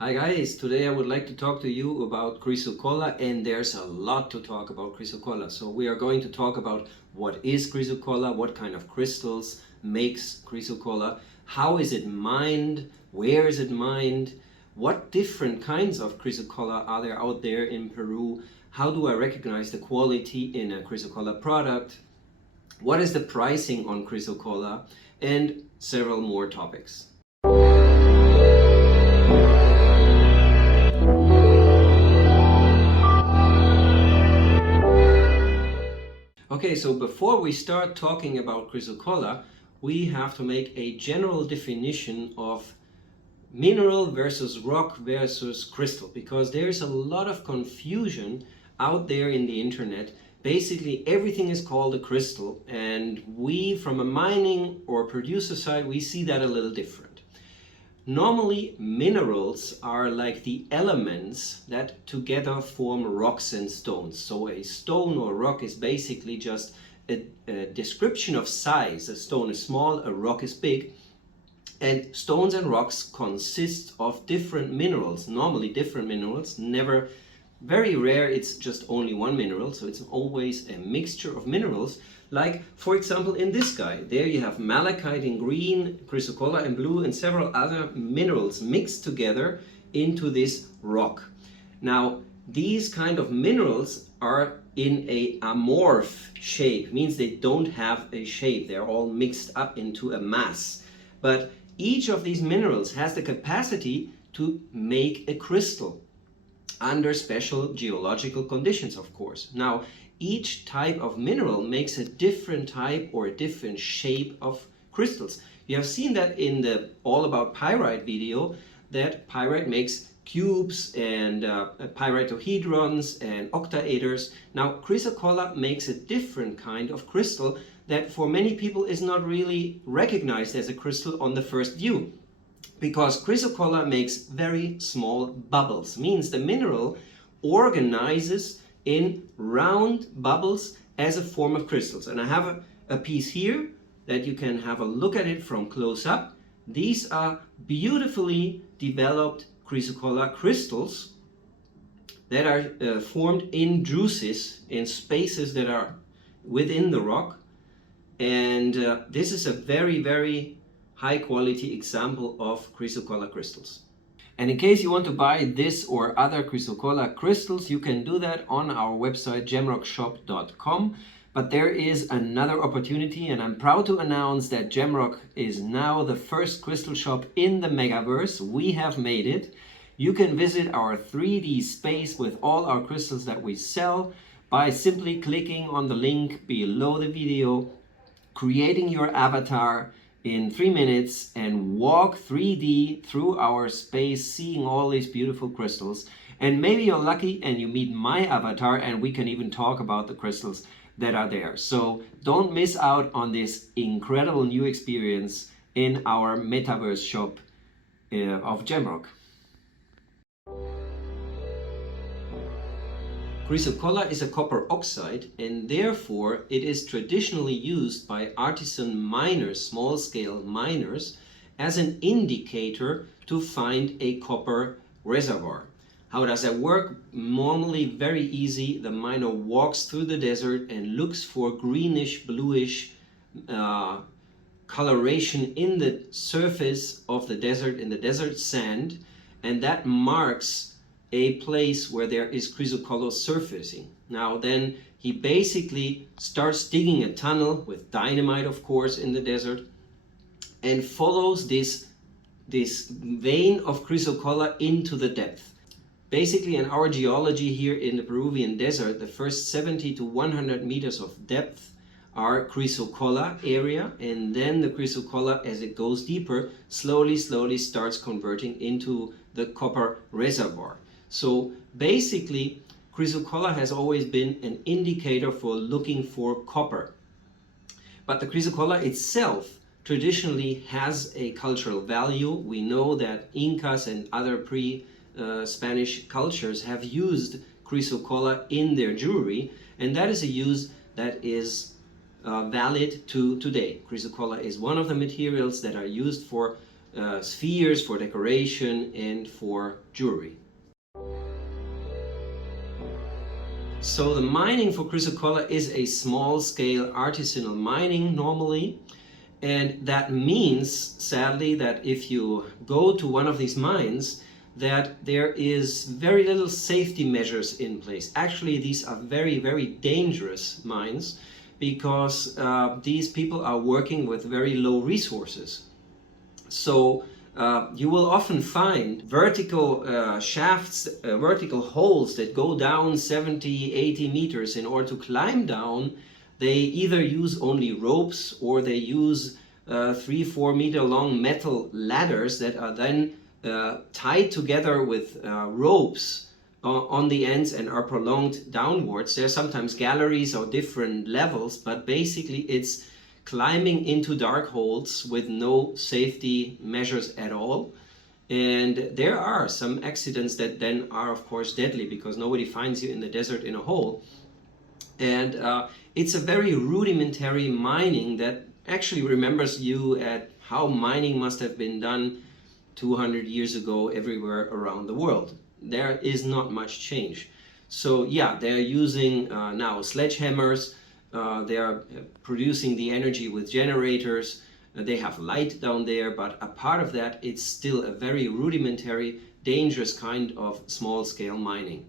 Hi guys, today I would like to talk to you about Chrysocolla, and there's a lot to talk about Chrysocolla. So we are going to talk about what is Chrysocolla, what kind of crystals makes Chrysocolla, how is it mined, where is it mined, what different kinds of Chrysocolla are there out there in Peru, how do I recognize the quality in a Chrysocolla product, what is the pricing on Chrysocolla, and several more topics. Okay, so before we start talking about Chrysocolla, we have to make a general definition of mineral versus rock versus crystal, because there's a lot of confusion out there in the internet. Basically, everything is called a crystal, and we, from a mining or producer side, we see that a little different. Normally, minerals are like the elements that together form rocks and stones. So a stone or rock is basically just a description of size. A stone is small, a rock is big. And stones and rocks consist of different minerals, normally different minerals, never, very rare, it's just only one mineral, so it's always a mixture of minerals. Like, for example, in this guy, there you have malachite in green, chrysocolla in blue, and several other minerals mixed together into this rock. Now, these kind of minerals are in a amorph shape, means they don't have a shape, they're all mixed up into a mass. But each of these minerals has the capacity to make a crystal under special geological conditions, of course. Now, each type of mineral makes a different type or a different shape of crystals. You have seen that in the All About Pyrite video, that pyrite makes cubes and pyritohedrons and octaeders. Now, Chrysocolla makes a different kind of crystal that for many people is not really recognized as a crystal on the first view, because Chrysocolla makes very small bubbles, means the mineral organizes in round bubbles as a form of crystals. And I have a piece here that you can have a look at it from close up. These are beautifully developed Chrysocolla crystals that are formed in druses, in spaces that are within the rock. And this is a very, very high quality example of Chrysocolla crystals. And in case you want to buy this or other Chrysocolla crystals, you can do that on our website gemrockshop.com. But there is another opportunity, and I'm proud to announce that Gemrock is now the first crystal shop in the METAVERSE. We have made it. You can visit our 3D space with all our crystals that we sell by simply clicking on the link below the video, creating your avatar in 3 minutes, and walk 3D through our space, seeing all these beautiful crystals. And maybe you're lucky and you meet my avatar, and we can even talk about the crystals that are there. So don't miss out on this incredible new experience in our METAVERSE shop of Gemrock. Chrysocolla is a copper oxide, and therefore it is traditionally used by artisan miners, small-scale miners, as an indicator to find a copper reservoir. How does that work? Normally very easy. The miner walks through the desert and looks for greenish, bluish coloration in the surface of the desert, in the desert sand, and that marks a place where there is Chrysocolla surfacing. Now then he basically starts digging a tunnel with dynamite, of course, in the desert, and follows this vein of Chrysocolla into the depth. Basically, in our geology here in the Peruvian desert, the first 70 to 100 meters of depth are Chrysocolla area, and then the Chrysocolla, as it goes deeper, slowly starts converting into the copper reservoir. So basically, Chrysocolla has always been an indicator for looking for copper. But the Chrysocolla itself traditionally has a cultural value. We know that Incas and other pre-Spanish cultures have used Chrysocolla in their jewelry, and that is a use that is valid to today. Chrysocolla is one of the materials that are used for spheres, for decoration, and for jewelry. So the mining for Chrysocolla is a small-scale artisanal mining normally, and that means, sadly, that if you go to one of these mines, that there is very little safety measures in place. Actually, these are very, very dangerous mines because these people are working with very low resources. So you will often find vertical shafts, vertical holes that go down 70, 80 meters. In order to climb down, they either use only ropes or they use 3-4 meter long metal ladders that are then tied together with ropes on the ends and are prolonged downwards. There are sometimes galleries or different levels, but basically it's climbing into dark holes with no safety measures at all. And there are some accidents that then are of course deadly because nobody finds you in the desert in a hole. And it's a very rudimentary mining that actually remembers you at how mining must have been done 200 years ago everywhere around the world. There is not much change. So yeah, they're using now sledgehammers. They are producing the energy with generators. They have light down there, but a part of that, it's still a very rudimentary, dangerous kind of small-scale mining.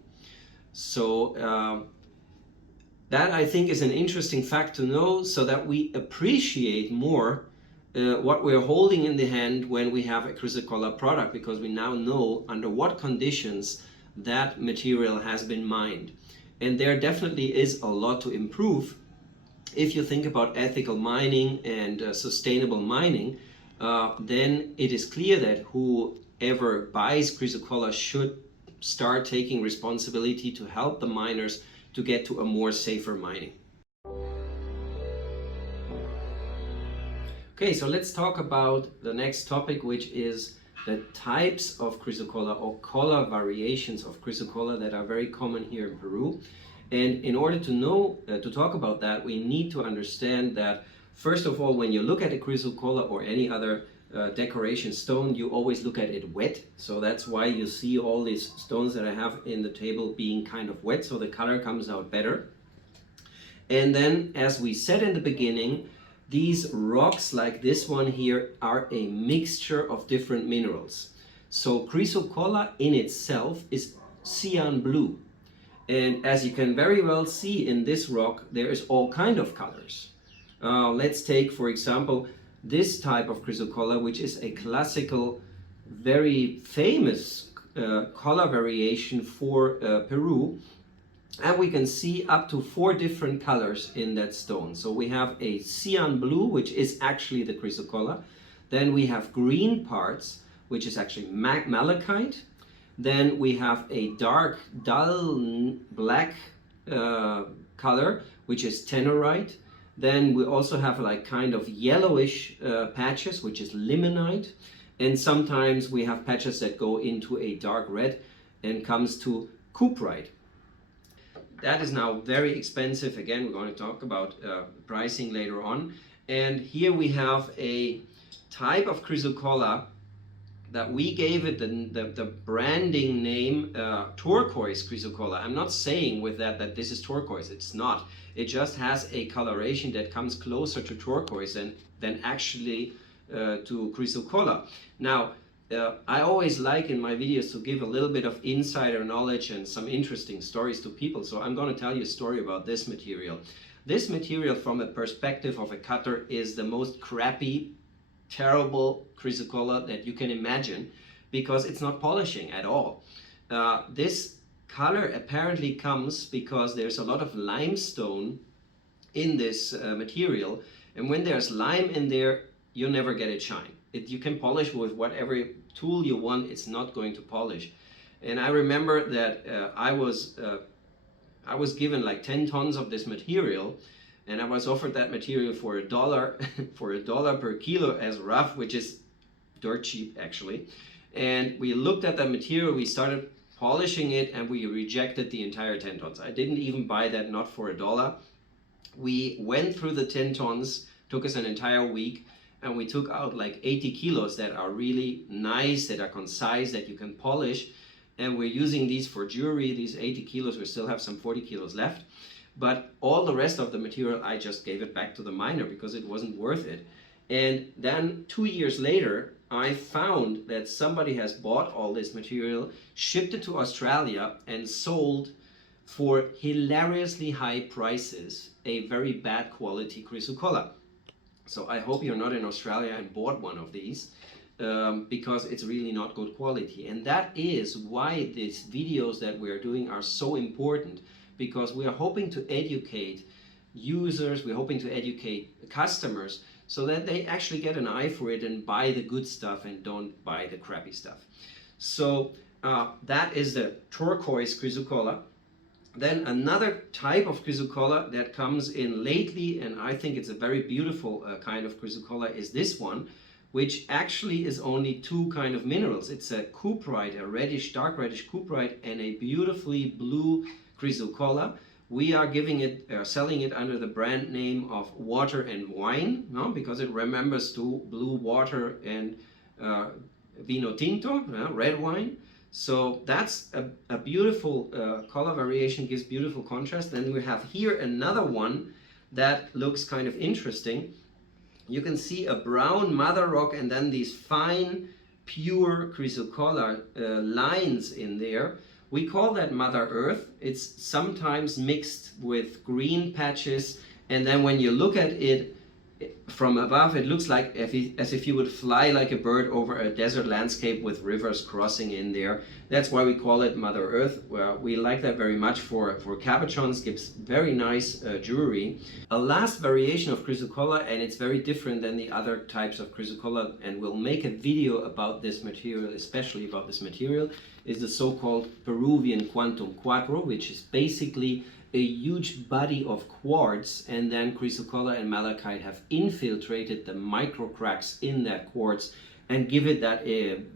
So that I think is an interesting fact to know, so that we appreciate more what we're holding in the hand when we have a Chrysocolla product, because we now know under what conditions that material has been mined. And there definitely is a lot to improve. If you think about ethical mining and sustainable mining, then it is clear that whoever buys Chrysocolla should start taking responsibility to help the miners to get to a more safer mining. Okay, so let's talk about the next topic, which is the types of Chrysocolla or color variations of Chrysocolla that are very common here in Peru. And in order to know, to talk about that, we need to understand that, first of all, when you look at a Chrysocolla or any other decoration stone, you always look at it wet. So that's why you see all these stones that I have in the table being kind of wet, so the color comes out better. And then, as we said in the beginning, these rocks like this one here are a mixture of different minerals. So Chrysocolla in itself is cyan blue. And as you can very well see in this rock, there is all kind of colors. Let's take, for example, this type of Chrysocolla, which is a classical, very famous color variation for Peru. And we can see up to 4 different colors in that stone. So we have a cyan blue, which is actually the Chrysocolla. Then we have green parts, which is actually malachite. Then we have a dark, dull black color, which is tenorite. Then we also have like kind of yellowish patches, which is limonite. And sometimes we have patches that go into a dark red and comes to cuprite. That is now very expensive. Again, we're going to talk about pricing later on. And here we have a type of Chrysocolla that we gave it the branding name turquoise Chrysocolla. I'm not saying with that this is turquoise. It's not. It just has a coloration that comes closer to turquoise than actually to Chrysocolla. Now, I always like in my videos to give a little bit of insider knowledge and some interesting stories to people. So I'm going to tell you a story about this material. This material, from a perspective of a cutter, is the most crappy, terrible Chrysocolla that you can imagine, because it's not polishing at all. This color apparently comes because there's a lot of limestone in this material, and when there's lime in there, you'll never get it shine. You can polish with whatever tool you want, it's not going to polish. And I remember that I was given like 10 tons of this material, and I was offered that material for $1 for $1 per kilo as rough, which is dirt cheap actually. And we looked at that material, we started polishing it, and we rejected the entire 10 tons. I didn't even buy that, not for $1. We went through the 10 tons, took us an entire week, and we took out like 80 kilos that are really nice, that are concise, that you can polish, and we're using these for jewelry. These 80 kilos, we still have some 40 kilos left, but all the rest of the material I just gave it back to the miner because it wasn't worth it. And then 2 years later, I found that somebody has bought all this material, shipped it to Australia, and sold for hilariously high prices a very bad quality Chrysocolla. So I hope you're not in Australia and bought one of these, because it's really not good quality. And that is why these videos that we're doing are so important, because we are hoping to educate users, we're hoping to educate customers so that they actually get an eye for it and buy the good stuff and don't buy the crappy stuff. So that is the turquoise Chrysocolla. Then another type of Chrysocolla that comes in lately, and I think it's a very beautiful kind of Chrysocolla, is this one, which actually is only two kind of minerals. It's a cuprite, a reddish, dark reddish cuprite, and a beautifully blue Chrysocolla. We are giving it, selling it under the brand name of Water and Wine, no? Because it remembers to blue water and vino tinto, red wine. So that's a beautiful color variation, gives beautiful contrast. Then we have here another one that looks kind of interesting. You can see a brown mother rock and then these fine, pure Chrysocolla lines in there. We call that Mother Earth. It's sometimes mixed with green patches, and then when you look at it from above, it looks like as if you would fly like a bird over a desert landscape with rivers crossing in there. That's why we call it Mother Earth. Well, we like that very much for cabochons, gives very nice jewelry. A last variation of Chrysocolla, and it's very different than the other types of Chrysocolla, and we'll make a video about this material, especially about this material, is the so-called Peruvian Quantum Quattro, which is basically a huge body of quartz, and then Chrysocolla and malachite have infiltrated the micro cracks in that quartz and give it that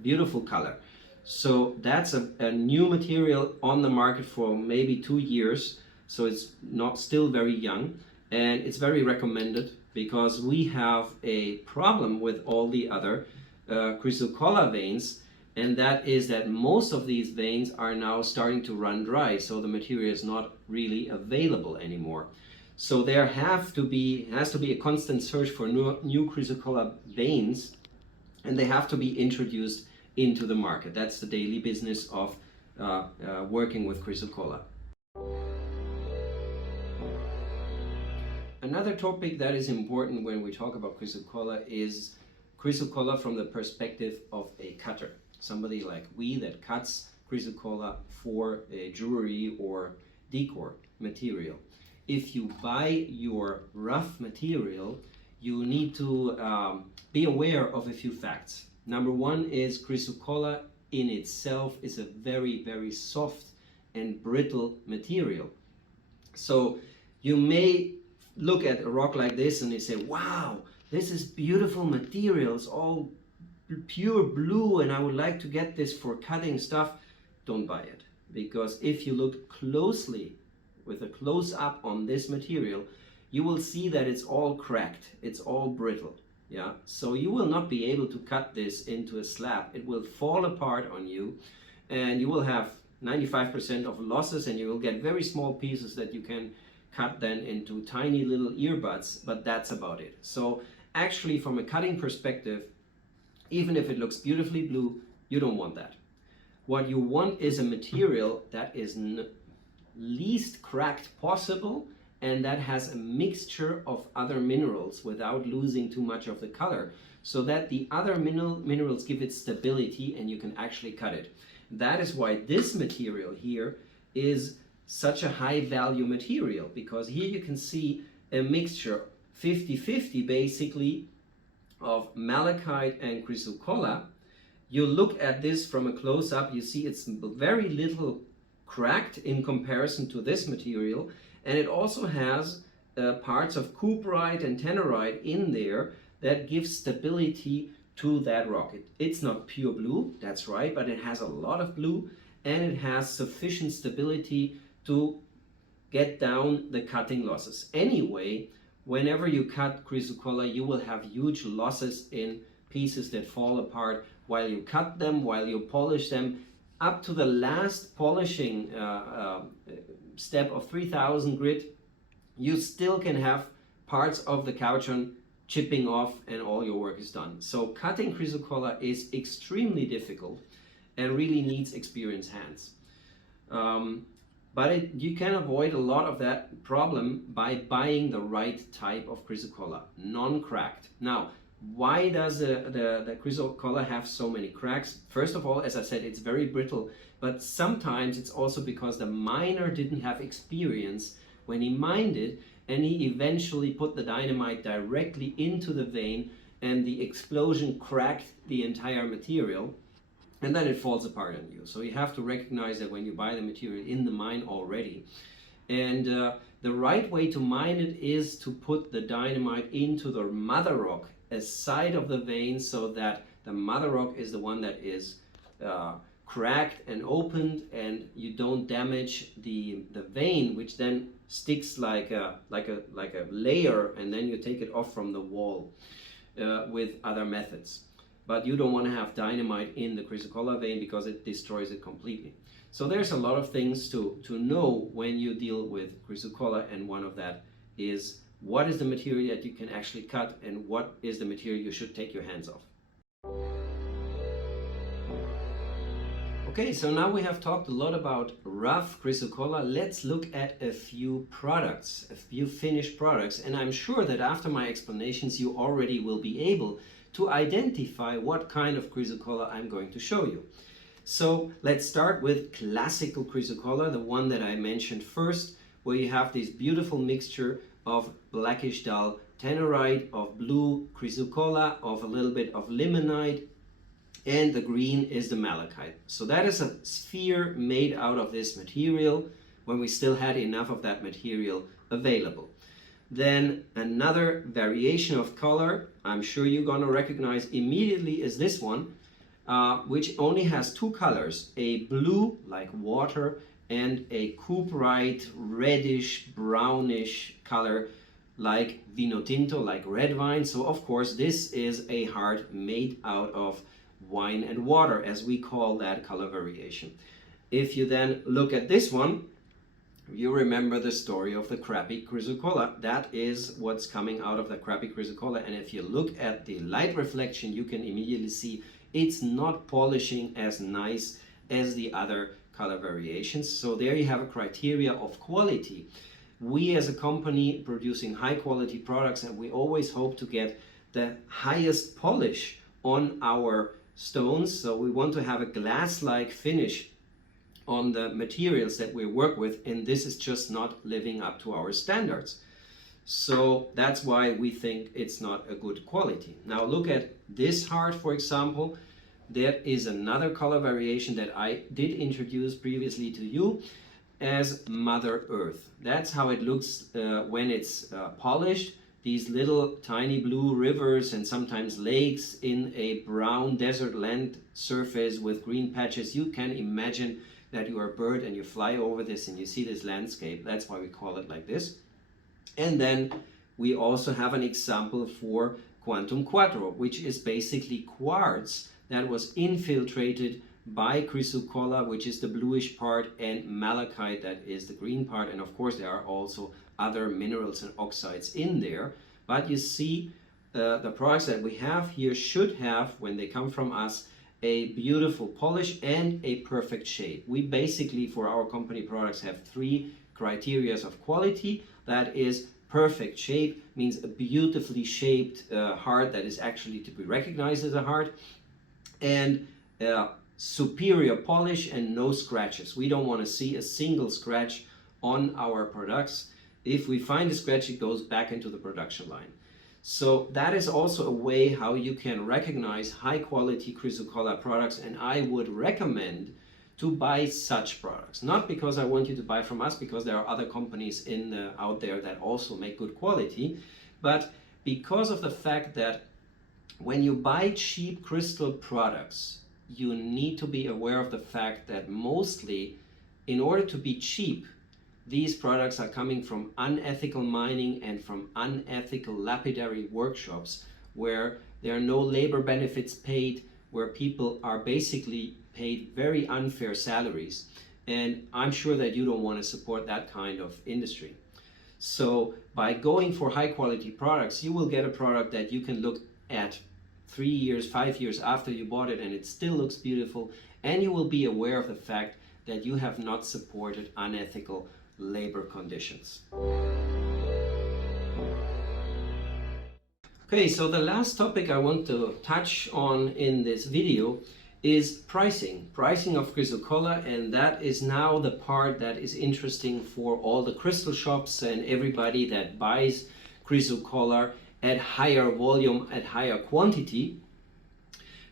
beautiful color. So that's a new material on the market for maybe 2 years, so it's not still very young, and it's very recommended because we have a problem with all the other Chrysocolla veins, and that is that most of these veins are now starting to run dry, so the material is not really available anymore. So there has to be a constant search for new Chrysocolla veins, and they have to be introduced into the market. That's the daily business of working with Chrysocolla. Another topic that is important when we talk about Chrysocolla is Chrysocolla from the perspective of a cutter. Somebody like we that cuts Chrysocolla for a jewelry or decor material. If you buy your rough material, you need to be aware of a few facts. Number one is Chrysocolla in itself is a very, very soft and brittle material. So you may look at a rock like this and you say, wow, this is beautiful material, it's all pure blue and I would like to get this for cutting stuff. Don't buy it, because if you look closely with a close-up on this material, you will see that it's all cracked, it's all brittle. Yeah, so you will not be able to cut this into a slab. It will fall apart on you and you will have 95% of losses, and you will get very small pieces that you can cut then into tiny little earbuds, but that's about it. So actually, from a cutting perspective, even if it looks beautifully blue, you don't want that. What you want is a material that is least cracked possible and that has a mixture of other minerals without losing too much of the color, so that the other minerals give it stability and you can actually cut it. That is why this material here is such a high value material, because here you can see a mixture 50-50 basically of malachite and Chrysocolla. You look at this from a close-up, you see it's very little cracked in comparison to this material, and it also has parts of cuprite and tannerite in there that gives stability to that rock. It's not pure blue, that's right, but it has a lot of blue and it has sufficient stability to get down the cutting losses. Anyway, whenever you cut Chrysocolla, you will have huge losses in pieces that fall apart while you cut them, while you polish them. Up to the last polishing step of 3000 grit, you still can have parts of the cauchon chipping off and all your work is done. So cutting Chrysocolla is extremely difficult and really needs experienced hands. But you can avoid a lot of that problem by buying the right type of Chrysocolla, non-cracked. Now, why does the Chrysocolla have so many cracks? First of all, as I said, it's very brittle, but sometimes it's also because the miner didn't have experience when he mined it, and he eventually put the dynamite directly into the vein, and the explosion cracked the entire material, and then it falls apart on you. So you have to recognize that when you buy the material in the mine already. And the right way to mine it is to put the dynamite into the mother rock aside of the vein, so that the mother rock is the one that is cracked and opened, and you don't damage the vein, which then sticks like a layer, and then you take it off from the wall with other methods. But you don't want to have dynamite in the Chrysocolla vein because it destroys it completely. So there's a lot of things to know when you deal with Chrysocolla, and one of that is what is the material that you can actually cut and what is the material you should take your hands off. Okay, so now we have talked a lot about rough Chrysocolla. Let's look at a few products, a few finished products, and I'm sure that after my explanations you already will be able to identify what kind of Chrysocolla I'm going to show you. So let's start with classical Chrysocolla, the one that I mentioned first, where you have this beautiful mixture of blackish dull tannerite, of blue Chrysocolla, of a little bit of limonite, and the green is the malachite. So that is a sphere made out of this material when we still had enough of that material available. Then another variation of color, I'm sure you're going to recognize immediately, is this one, which only has two colors, a blue like water and a cuprite reddish brownish color like vino tinto, like red wine. So of course this is a heart made out of wine and water, as we call that color variation. If you then look at this one, you remember the story of the crappy Chrysocolla. That is what's coming out of the crappy Chrysocolla, and if you look at the light reflection, you can immediately see it's not polishing as nice as the other color variations. So there you have a criteria of quality. We as a company producing high quality products, and we always hope to get the highest polish on our stones. So we want to have a glass-like finish on the materials that we work with, and this is just not living up to our standards. So that's why we think it's not a good quality. Now look at this heart, for example. There is another color variation that I did introduce previously to you as Mother Earth. That's how it looks when it's polished. These little tiny blue rivers and sometimes lakes in a brown desert land surface with green patches. You can imagine that you are a bird and you fly over this and you see this landscape. That's why we call it like this. And then we also have an example for Quantum Quattro, which is basically quartz that was infiltrated by Chrysocolla, which is the bluish part, and malachite, that is the green part. And of course there are also other minerals and oxides in there. But you see the products that we have here should have, when they come from us, a beautiful polish and a perfect shape. We basically, for our company products, have three criteria of quality. That is perfect shape, means a beautifully shaped heart that is actually to be recognized as a heart, and superior polish and no scratches. We don't want to see a single scratch on our products. If we find a scratch, it goes back into the production line. So that is also a way how you can recognize high quality Chrysocolla products, and I would recommend to buy such products. Not because I want you to buy from us, because there are other companies out there that also make good quality, but because of the fact that when you buy cheap crystal products, you need to be aware of the fact that mostly, in order to be cheap, these products are coming from unethical mining and from unethical lapidary workshops where there are no labor benefits paid, where people are basically paid very unfair salaries. And I'm sure that you don't want to support that kind of industry. So by going for high quality products, you will get a product that you can look at 3 years, 5 years after you bought it and it still looks beautiful, and you will be aware of the fact that you have not supported unethical labor conditions. Okay, so the last topic I want to touch on in this video is pricing of Chrysocolla, and that is now the part that is interesting for all the crystal shops and everybody that buys Chrysocolla at higher volume, at higher quantity,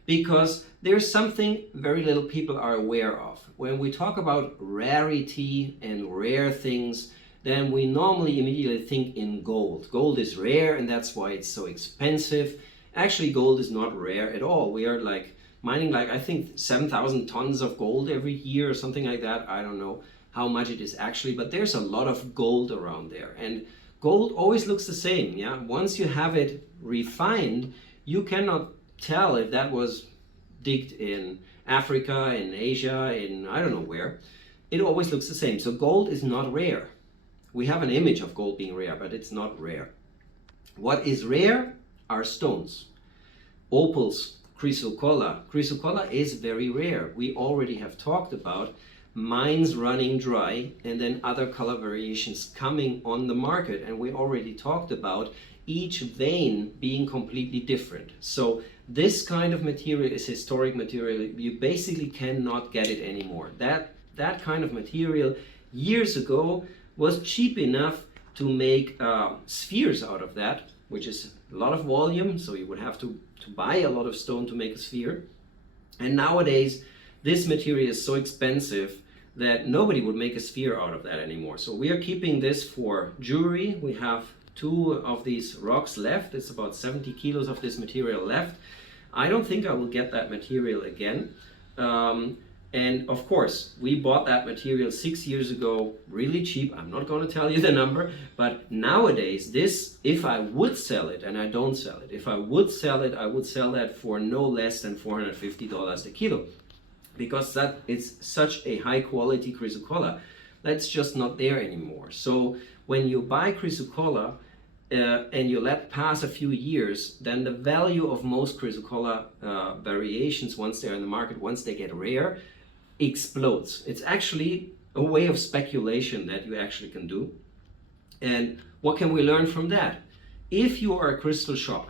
because there's something very little people are aware of. When we talk about rarity and rare things, then we normally immediately think in gold. Gold is rare and that's why it's so expensive. Actually, gold is not rare at all. We are mining I think 7,000 tons of gold every year or something like that. I don't know how much it is actually, but there's a lot of gold around there. And gold always looks the same, yeah? Once you have it refined, you cannot tell if that was digged in Africa, in Asia, in I don't know where. It always looks the same. So gold is not rare. We have an image of gold being rare, but it's not rare. What is rare are stones. Opals, Chrysocolla. Chrysocolla is very rare. We already have talked about mines running dry and then other color variations coming on the market, and we already talked about each vein being completely different. So this kind of material is historic material. You basically cannot get it anymore. That kind of material years ago was cheap enough to make spheres out of that, which is a lot of volume, so you would have to buy a lot of stone to make a sphere. And nowadays this material is so expensive that nobody would make a sphere out of that anymore. So we are keeping this for jewelry. We have 2 of these rocks left. It's about 70 kilos of this material left. I don't think I will get that material again. And of course, we bought that material 6 years ago, really cheap. I'm not going to tell you the number, but nowadays this, if I would sell it, and I don't sell it, if I would sell it, I would sell that for no less than $450 a kilo, because that is such a high quality Chrysocolla that's just not there anymore. So when you buy Chrysocolla and you let pass a few years, then the value of most Chrysocolla variations, once they're in the market, once they get rare, explodes. It's actually a way of speculation that you actually can do. And what can we learn from that? If you are a crystal shop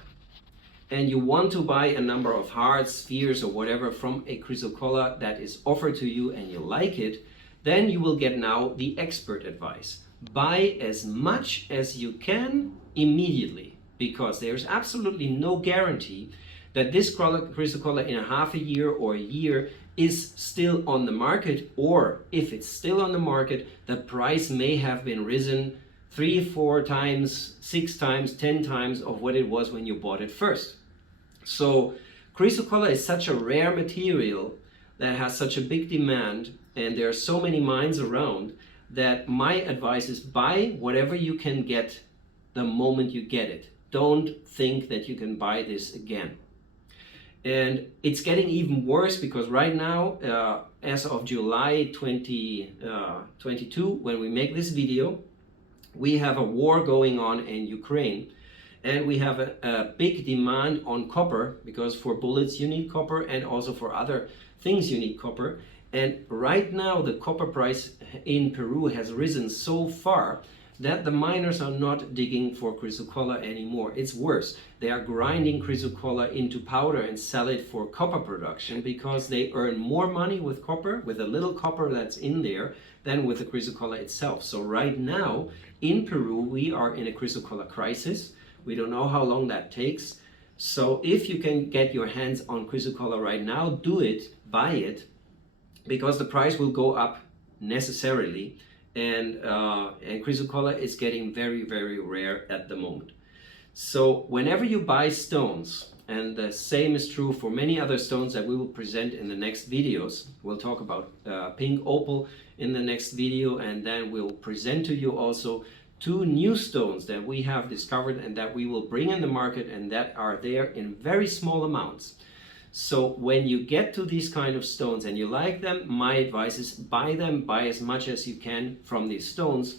and you want to buy a number of hearts, spheres, or whatever from a Chrysocolla that is offered to you and you like it, then you will get now the expert advice. Buy as much as you can immediately, because there's absolutely no guarantee that this Chrysocolla in a half a year or a year is still on the market, or if it's still on the market, the price may have been risen 3, 4 times, 6 times, 10 times of what it was when you bought it first. So Chrysocolla is such a rare material that has such a big demand, and there are so many mines around, that my advice is buy whatever you can get the moment you get it. Don't think that you can buy this again. And it's getting even worse, because right now, as of July 2022, when we make this video, we have a war going on in Ukraine, and we have a big demand on copper, because for bullets you need copper, and also for other things you need copper. And right now the copper price in Peru has risen so far that the miners are not digging for Chrysocolla anymore. It's worse. They are grinding Chrysocolla into powder and sell it for copper production, because they earn more money with copper, with a little copper that's in there, than with the Chrysocolla itself. So right now in Peru we are in a Chrysocolla crisis. We don't know how long that takes. So if you can get your hands on Chrysocolla right now, do it, buy it, because the price will go up necessarily. And Chrysocolla is getting very, very rare at the moment. So whenever you buy stones, And the same is true for many other stones that we will present in the next videos. We'll talk about pink opal in the next video, and then we'll present to you also 2 new stones that we have discovered and that we will bring in the market and that are there in very small amounts. So when you get to these kind of stones and you like them, my advice is buy them, buy as much as you can from these stones,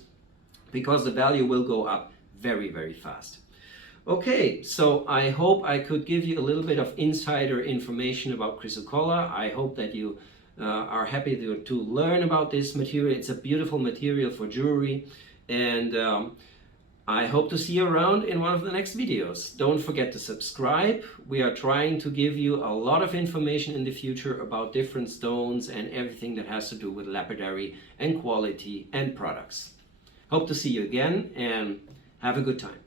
because the value will go up very, very fast. Okay, so I hope I could give you a little bit of insider information about Chrysocolla. I hope that you are happy to learn about this material. It's a beautiful material for jewelry, and I hope to see you around in one of the next videos. Don't forget to subscribe. We are trying to give you a lot of information in the future about different stones and everything that has to do with lapidary and quality and products. Hope to see you again, and have a good time.